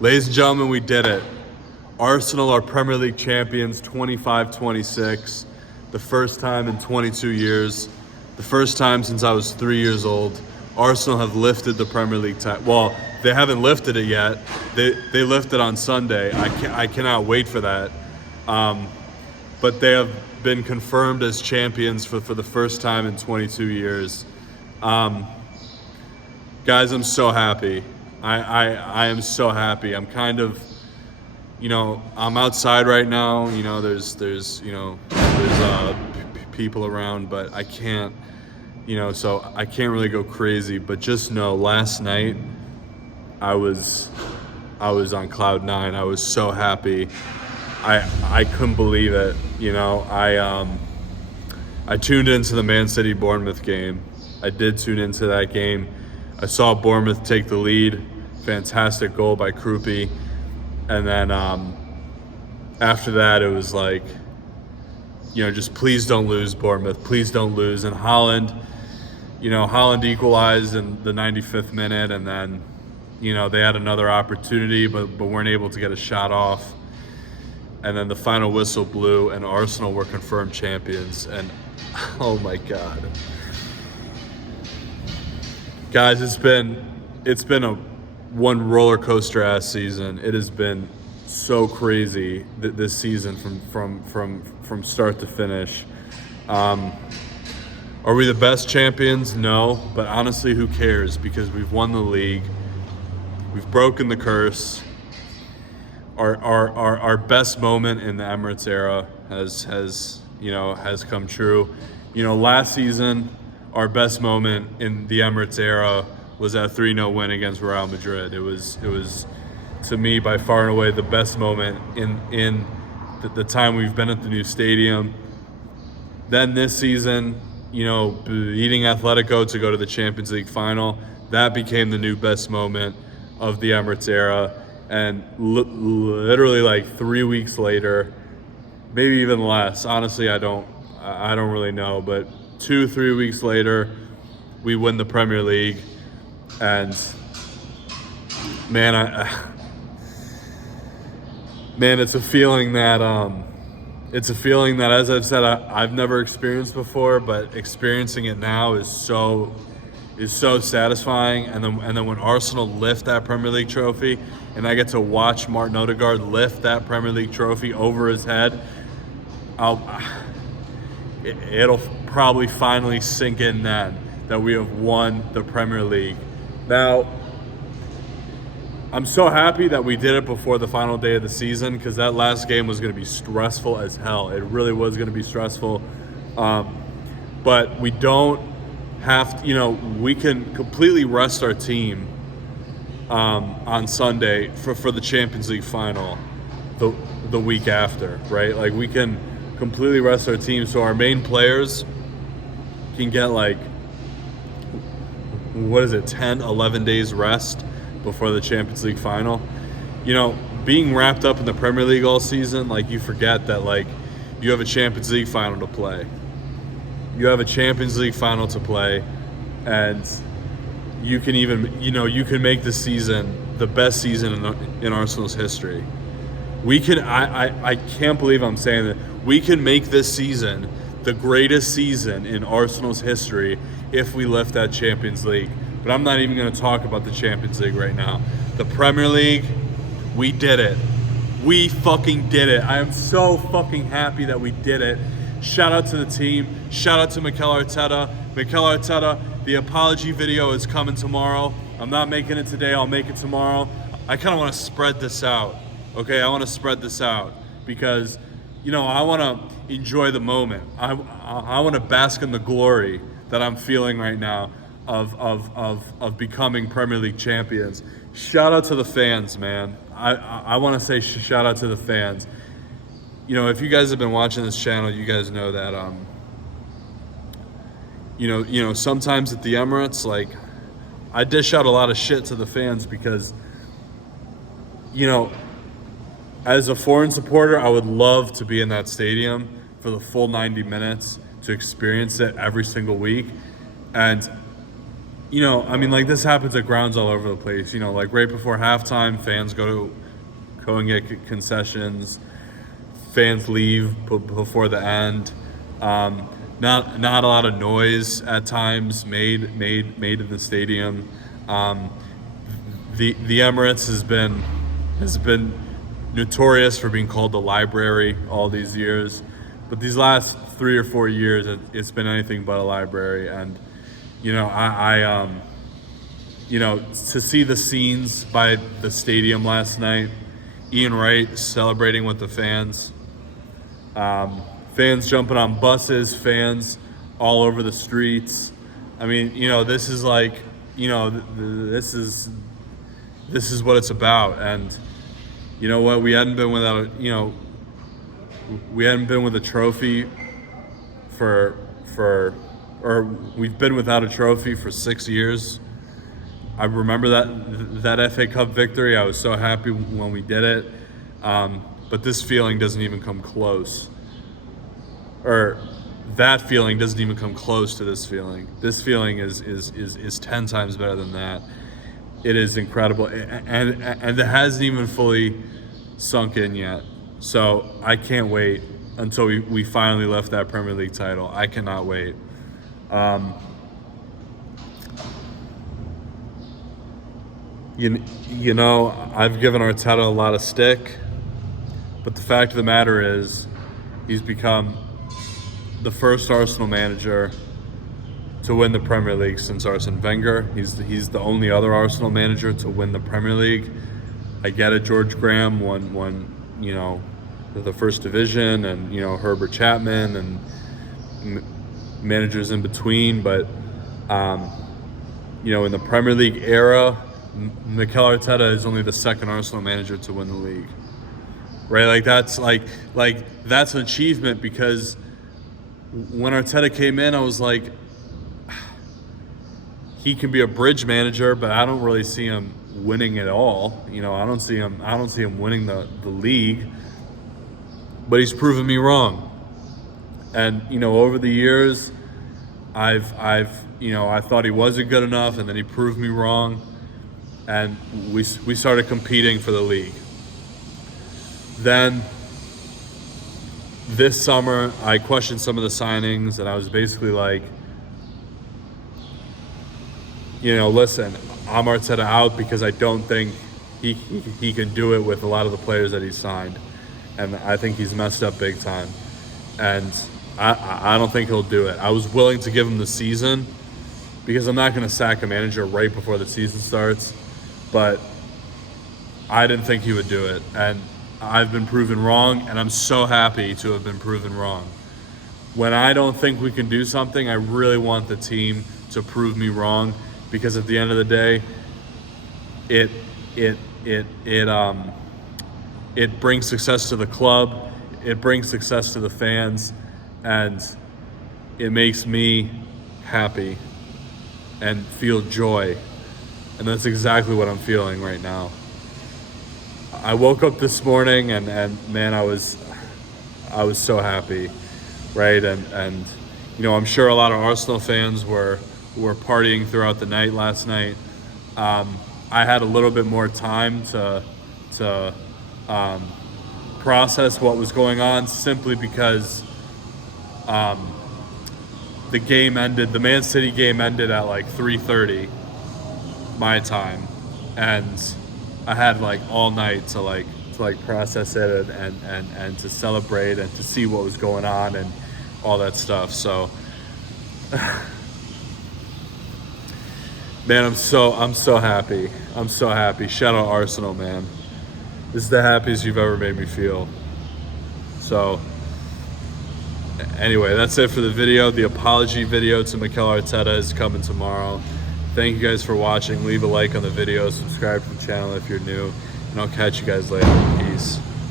Ladies and gentlemen, we did it. Arsenal are Premier League champions, 25-26. The first time in 22 years. The first time since I was 3 years old. Arsenal have lifted the Premier League title. Well, they haven't lifted it yet. They lifted on Sunday. I cannot wait for that. But they have been confirmed as champions for the first time in 22 years. Guys, I'm so happy. I am so happy. I'm kind of, I'm outside right now. There's people around, but I can't, so I can't really go crazy. But just know, last night I was on cloud nine. I was so happy. I couldn't believe it. I tuned into the Man City Bournemouth game. I did tune into that game. I saw Bournemouth take the lead. Fantastic goal by Krupi. And then after that, it was like, just please don't lose, Bournemouth. Please don't lose. And Haaland equalized in the 95th minute. And then, they had another opportunity, but weren't able to get a shot off. And then the final whistle blew, and Arsenal were confirmed champions. And, oh, my God. Guys, it's been a one roller coaster ass season. It has been so crazy this season from start to finish. Are we the best champions? No, but honestly, who cares? Because we've won the league, we've broken the curse. Our best moment in the Emirates era has come true. Last season, our best moment in the Emirates era was that 3-0 win against Real Madrid. It was to me by far and away the best moment in the time we've been at the new stadium. Then this season, beating Atletico to go to the Champions League final, that became the new best moment of the Emirates era. And literally like 3 weeks later, maybe even less. Honestly, I don't really know, but 2-3 weeks later, we win the Premier League. And man, it's a feeling that as I've said, I've never experienced before, but experiencing it now is so satisfying. And then when Arsenal lift that Premier League trophy, and I get to watch Martin Odegaard lift that Premier League trophy over his head, it'll probably finally sink in then that we have won the Premier League. Now, I'm so happy that we did it before the final day of the season, because that last game was going to be stressful as hell. It really was going to be stressful. But we don't have to, we can completely rest our team on Sunday for the Champions League final the week after, right? Like, we can completely rest our team so our main players can get 10, 11 days rest before the Champions League final. Being wrapped up in the Premier League all season, you forget that you have a Champions League final to play. You have a Champions League final to play, and you can even, you can make this season the best season in Arsenal's history. We can, I can't believe I'm saying that. We can make this season the greatest season in Arsenal's history if we lift that Champions League. But I'm not even going to talk about the Champions League right now. The Premier League, we did it. We fucking did it. I am so fucking happy that we did it. Shout out to the team. Shout out to Mikel Arteta. Mikel Arteta, the apology video is coming tomorrow. I'm not making it today. I'll make it tomorrow. I kind of want to spread this out. Okay, I want to spread this out because, I want to enjoy the moment. I want to bask in the glory that I'm feeling right now of becoming Premier League champions. Shout out to the fans, man. I want to say shout out to the fans. If you guys have been watching this channel, you guys know that sometimes at the Emirates, I dish out a lot of shit to the fans because as a foreign supporter, I would love to be in that stadium for the full 90 minutes to experience it every single week. And you know, I mean, like this happens at grounds all over the place. You know, like right before halftime, fans go and get concessions. Fans leave before the end. Not a lot of noise at times made in the stadium. The Emirates has been notorious for being called the library all these years, but these last 3 or 4 years, it's been anything but a library. And you know, you know, to see the scenes by the stadium last night, Ian Wright celebrating with the fans, fans jumping on buses, fans all over the streets. I mean, you know, this is like, you know, this is what it's about. And you know what? We hadn't been without, you know, we hadn't been with a trophy or we've been without a trophy for 6 years. I remember that FA Cup victory. I was so happy when we did it. But this feeling doesn't even come close. Or that feeling doesn't even come close to this feeling. This feeling is 10 times better than that. It is incredible, and it hasn't even fully sunk in yet. So I can't wait until we finally lift that Premier League title. I cannot wait. You know, I've given Arteta a lot of stick, but the fact of the matter is he's become the first Arsenal manager to win the Premier League since Arsene Wenger. He's the only other Arsenal manager to win the Premier League. I get it, George Graham won you know, the first division, and you know, Herbert Chapman and managers in between, but you know, in the Premier League era, Mikel Arteta is only the second Arsenal manager to win the league. Right? Like that's that's an achievement, because when Arteta came in, I was like, he can be a bridge manager, but I don't really see him winning it all. You know, I don't see him winning the league. But he's proven me wrong. And you know, over the years, I've you know, I thought he wasn't good enough, and then he proved me wrong, and we started competing for the league. Then this summer, I questioned some of the signings, and I was basically like, you know, listen, I'm Arteta out because I don't think he can do it with a lot of the players that he signed, and I think he's messed up big time, and I don't think he'll do it. I was willing to give him the season because I'm not going to sack a manager right before the season starts, but I didn't think he would do it, and I've been proven wrong, and I'm so happy to have been proven wrong. When I don't think we can do something, I really want the team to prove me wrong, because at the end of the day, it brings success to the club, it brings success to the fans, and it makes me happy and feel joy. And that's exactly what I'm feeling right now. I woke up this morning and man, I was so happy, right? And you know, I'm sure a lot of Arsenal fans were partying throughout the night last night. I had a little bit more time to process what was going on, simply because the game ended. The Man City game ended at like 3:30 my time, and I had like all night to process it and to celebrate and to see what was going on and all that stuff. So, man, I'm so happy. I'm so happy. Shout out Arsenal, man. This is the happiest you've ever made me feel. So, anyway, that's it for the video. The apology video to Mikel Arteta is coming tomorrow. Thank you guys for watching. Leave a like on the video. Subscribe to the channel if you're new. And I'll catch you guys later. Peace.